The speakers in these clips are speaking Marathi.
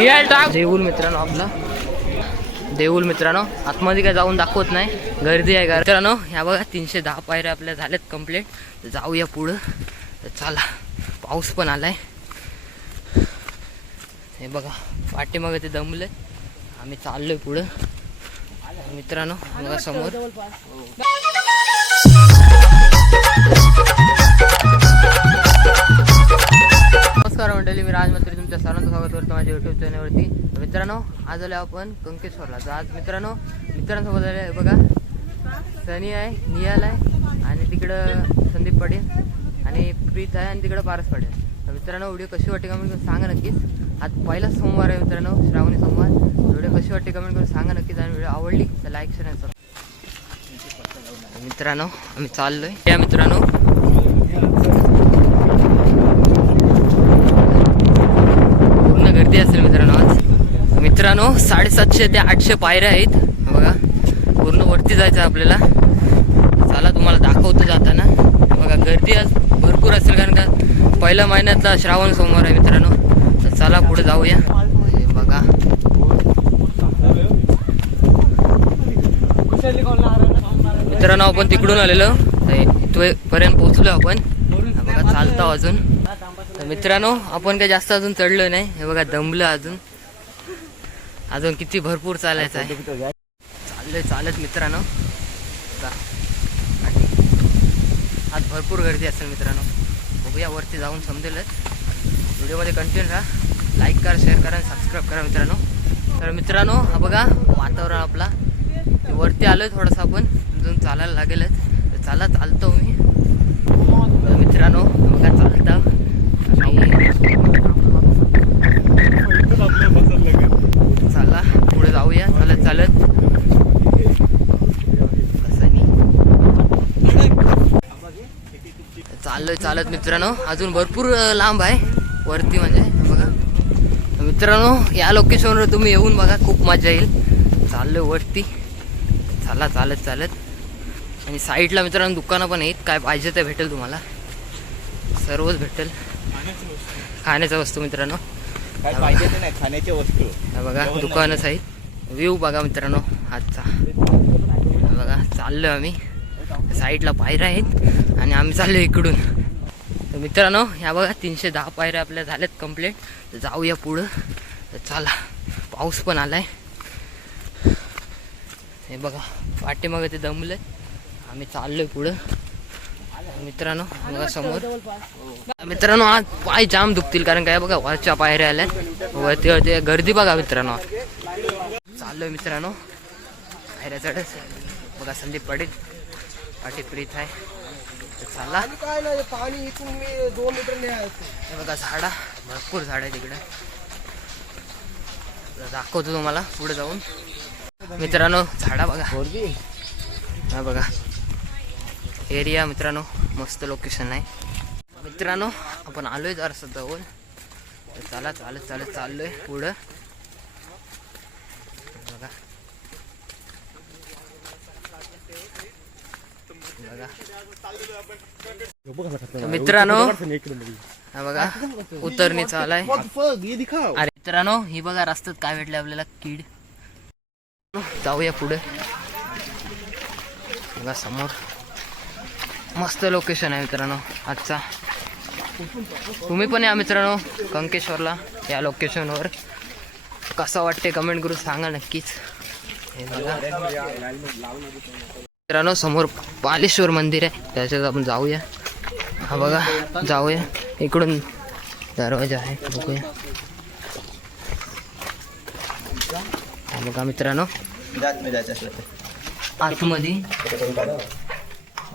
देऊल मित्रांनो आपला. देऊल मित्रांनो आतमध्ये काय जाऊन दाखवत नाही. गर्दी आहे का मित्रांनो ह्या बघा तीनशे दहा पायऱ्या आपल्या झाल्यात कंप्लीट तर जाऊया पुढं. तर चला पाऊस पण आलाय. हे बघा पाठीमागे ते दमले. आम्ही चाललोय पुढं. मित्रांनो बघा समोर. नमस्कार मंडळी मी राजमंत्री तुमच्या सर्वांचं स्वागत करतो माझ्या युट्यूब चॅनलवरती मित्रांनो आज आलो आपण कंकेश्वरला. तर आज मित्रांनो मित्रांसोबत आले आहे बघा. सनी आहे नियाल आहे आणि तिकडं संदीप पडेल आणि प्रीत आहे आणि तिकडं पारस पडेल तर मित्रांनो व्हिडिओ कशी वाटते कमेंट करून सांगा नक्कीच. आज पहिला सोमवार आहे मित्रांनो श्रावणी सोमवार. व्हिडिओ कशी वाटते कमेंट करून सांगा नक्कीच आणि व्हिडिओ आवडली तर लाईक शेअर मित्रांनो आम्ही चाललोय. या मित्रांनो पूर्ण गर्दी असेल मित्रांनो आज मित्रांनो साडेसातशे ते आठशे पायऱ्या आहेत. बघा पूर्ण वरती जायचं आहे आपल्याला. चला तुम्हाला दाखवतं जाताना. बघा गर्दी आज भरपूर असेल कारण का पहिल्या महिन्यातला श्रावण सोमवार आहे मित्रांनो. तर चला पुढे जाऊया. हे बघा. मित्रांनो आपण तिकडून आलेलो. इथपर्यंत पोहोचलो आपण. बघा चालतो अजून. तर मित्रांनो आपण काही जास्त अजून चढलो नाही. हे बघा दमलं अजून. अजून किती भरपूर चालायचं आहे. चाललंय चालत मित्रांनो. आज भरपूर गर्दी असेल मित्रांनो. बघूया वरती जाऊन समजेलच व्हिडिओमध्ये कंटिन्यू राहा. लाईक करा शेअर करा आणि सबस्क्राईब करा मित्रांनो. तर मित्रांनो हा बघा वातावरण आपला. वरती आलोय थोडंसं आपण. अजून चालायला लागेलच. तर चला चालतो मी. तर मित्रांनो बघा चालता. आणि चला पुढे जाऊया चालत चालत कसं नाही चाललोय चालत मित्रांनो. अजून भरपूर लांब आहे. वरती म्हणजे बघा. तर मित्रांनो या लोकेशनवर तुम्ही येऊन बघा खूप मजा येईल. चाललोय वरती. चला चालत चालत. आणि साईडला मित्रांनो दुकानं पण आहेत. काय पाहिजे ते भेटेल तुम्हाला. सर्वच भेटेल. खाण्याच्या वस्तू मित्रांनो. काय पाहिजे ते नाही खाण्याच्या वस्तू. बघा दुकानच आहेत. व्ह्यू बघा मित्रांनो आजचा. बघा चाललोय आम्ही. साईडला पायऱ्या आहेत आणि आम्ही चाललो इकडून. तर मित्रांनो ह्या बघा तीनशे दहा पायऱ्या आपल्या झाल्यात कंप्लीट तर जाऊया पुढं. तर चला पाऊस पण आलाय. हे बघा पाठीमागे ते दमले. आम्ही चाललोय पुढं. मित्रांनो बघा समोर. मित्रांनो आज पाय जाम दुखतील कारण काय बघा वरच्या पायऱ्या आल्यात. वरती वरती गर्दी बघा मित्रांनो. चाललोय मित्रांनो. पायऱ्या चढत. बघा संदीप पाटील पाटील प्रीत आहे. तर चला काय नाही पाणी इथून मी दोन लिटर हे बघा झाडा भरपूर झाड आहे तिकडे दाखवतो तुम्हाला पुढे जाऊन. मित्रांनो झाडा बघा. हा बघा. एरिया मित्रांनो मस्त लोकेशन आहे. मित्रांनो आपण आलोय जवळ तर चला चालत चालत चाललोय पुढं. बघा. बघा. मित्रांनो हा बघा उतरणी अरे मित्रांनो ही बघा रस्त्यात काय भेटले आपल्याला कीड. जाऊया पुढे. बघा समोर. मस्त लोकेशन आहे मित्रांनो आजचा. तुम्ही पण या मित्रांनो कंकेश्वरला या लोकेशनवर कसं वाटते कमेंट करून सांगा नक्कीच. हे बघा. मित्रांनो समोर बालेश्वर मंदिर आहे. त्याच्यात आपण जाऊया. हा बघा जाऊया. इकडून दरवाजा आहे. बघूया. हा बघा मित्रांनो. आतमध्ये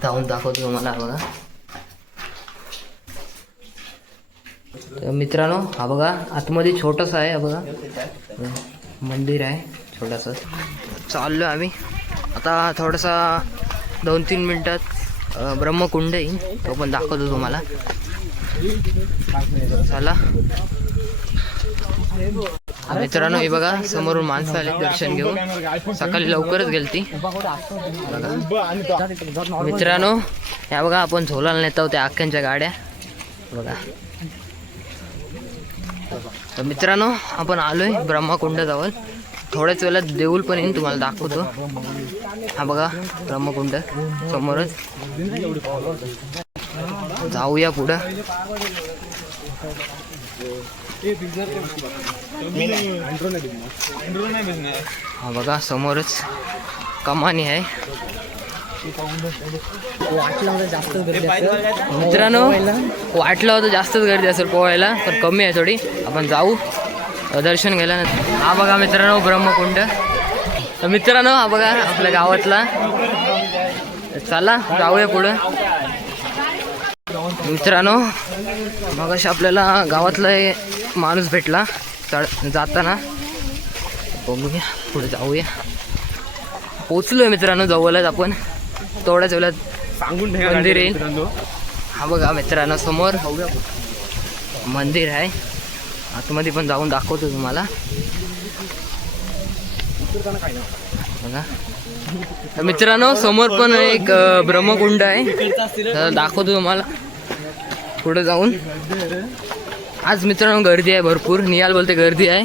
जाऊन दाखवतो तुम्हाला हा बघा. तर मित्रांनो हा बघा आतमध्ये छोटंसं आहे हा बघा. मंदिर आहे छोटंसं. चाललो आम्ही. आता थोडासा दोन तीन मिनटात ब्रह्मकुंड येईल तो पण दाखवतो तुम्हाला. चला. मित्रांनो हे बघा समोरून माणसं आले दर्शन घेऊन. सकाळी लवकरच गेलती. बघा. मित्रांनो या बघा आपण झोलाला नेतो त्या अख्ख्यांच्या गाड्या. बघा. तर मित्रांनो आपण आलोय ब्रह्मकुंड जवळ. थोड्याच वेळात देऊल पण येईन तुम्हाला दाखवतो. हा बघा ब्रह्मकुंड समोरच. जाऊया पुढं. हा बघा समोरच कमानी आहे. मित्रांनो वाटलं होतं जास्तच गर्दी असेल पोहायला तर कमी आहे थोडी. आपण जाऊ. दर्शन घ्यायला हा बघा मित्रांनो ब्रह्मकुंड. तर मित्रांनो हा बघा आपल्या गावातला. चला जाऊया पुढं. मित्रांनो मग आपल्याला गावातला एक माणूस भेटला चढ जाताना. बघूया पुढे जाऊया. पोचलोय मित्रांनो जवळच आपण. तेवढ्याच वेळात सांगून मंदिर येईल. हा बघा मित्रांनो समोर मंदिर आहे. आतमध्ये पण जाऊन दाखवतो तुम्हाला. बघा. मित्रांनो समोर पण एक ब्रह्मकुंड आहे. तर दाखवतो तुम्हाला. पुढे जाऊन. आज मित्रांनो गर्दी आहे भरपूर. नियाल बोलते गर्दी आहे.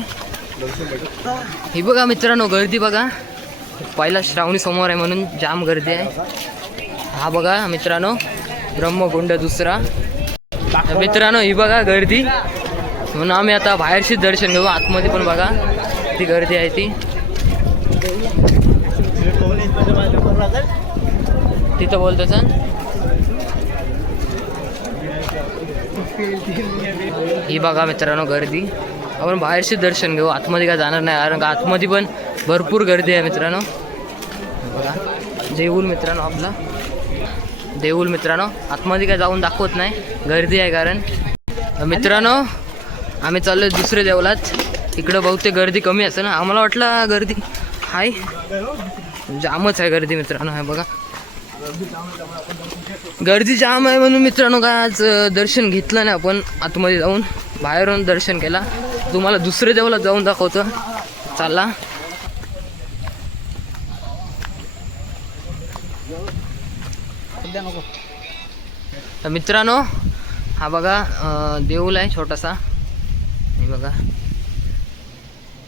ही बघा मित्रांनो गर्दी बघा. पहिला श्रावणी समोर आहे म्हणून जाम गर्दी आहे. हा बघा मित्रांनो ब्रह्मकुंड दुसरा. मित्रांनो ही बघा गर्दी. म्हणून आम्ही आता बाहेरशीच दर्शन घेऊ. आतमध्ये पण बघा ती गर्दी आहे ती. तिथं बोलतो सर ही बघा मित्रांनो गर्दी. आपण बाहेरशी दर्शन घेऊ. आतमध्ये काय जाणार नाही कारण का आतमध्ये पण भरपूर गर्दी आहे मित्रांनो. बघा देऊल मित्रांनो आपला. देऊल मित्रांनो आतमध्ये काय जाऊन दाखवत नाही. गर्दी आहे कारण. मित्रांनो आम्ही चाललो दुसऱ्या देवलात इकडं बहुतेक गर्दी कमी असते ना. आम्हाला वाटलं गर्दी हाय. म्हणजे जामच आहे गर्दी मित्रांनो आहे बघा. गर्दी जाम आहे म्हणून मित्रांनो काय आज दर्शन घेतलं नाही आपण. आतमध्ये जाऊन बाहेरून दर्शन केला. तुम्हाला दुसऱ्या देवला जाऊन दाखवतो. चालला मित्रांनो हा बघा देऊल आहे छोटासा. हे बघा.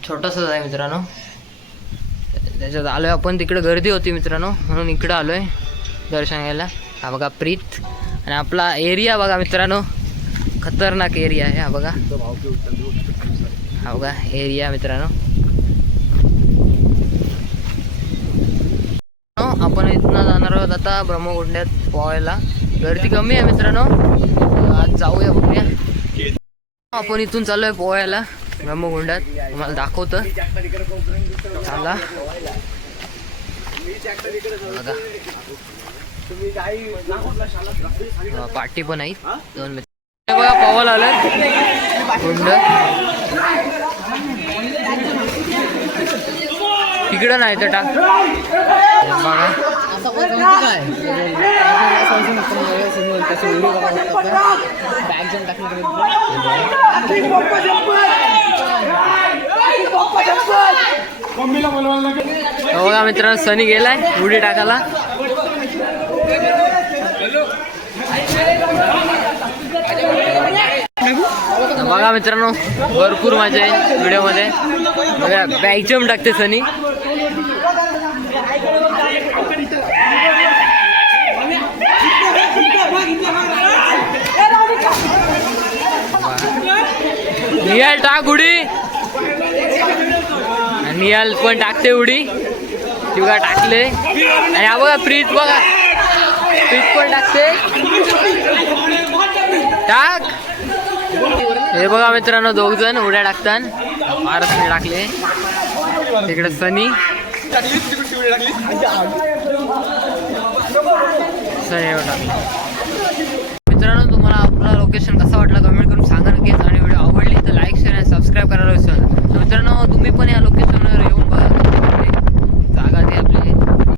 छोटासाच आहे मित्रांनो. त्याच्यात आलो आहे आपण. तिकडे गर्दी होती मित्रांनो. म्हणून इकडं आलोय दर्शन घ्यायला. हा बघा प्रीत. आणि आपला एरिया बघा मित्रांनो. खतरनाक एरिया आहे हा बघा. हा बघा एरिया मित्रांनो. आपण इथनं जाणार आहोत आता ब्रह्मकुंड्यात पोहायला. गर्दी कमी आहे मित्रांनो. आज जाऊया बघूया. आपण इथून चाललोय पोहायला. ब्रह्मगुंडात तुम्हाला दाखवत. चाला. पाठी पाटी पण आहे. दोन मित्र बघा पोहायला आलं कुंड तिकडं नाही तर टाक. बघा. बघा मित्रांनो सनी गेलाय उडी टाकायला. बघा मित्रांनो भरपूर मजा आहे व्हिडिओमध्ये. बघा बॅग टाकते सनी. नियाल टाक उडी. नियाल पण टाकते उडी. शिवगा टाकले. आणि हा बघा प्रीत बघा. प्रीत पण टाकते. टाक. हे बघा मित्रांनो दोघ जण उड्या टाकतात. महाराष्ट्र टाकले. तिकडे सनी. सनी टाकले मित्रांनो तुम्हाला आपला लोकेशन कसा वाटला कमेंट करून सांगा नक्कीच. आणि व्हिडिओ आवडली तर लाईक शेअर आणि सबस्क्राईब करायला विसरू तर मित्रांनो तुम्ही पण या लोकेशनवर येऊन बघा.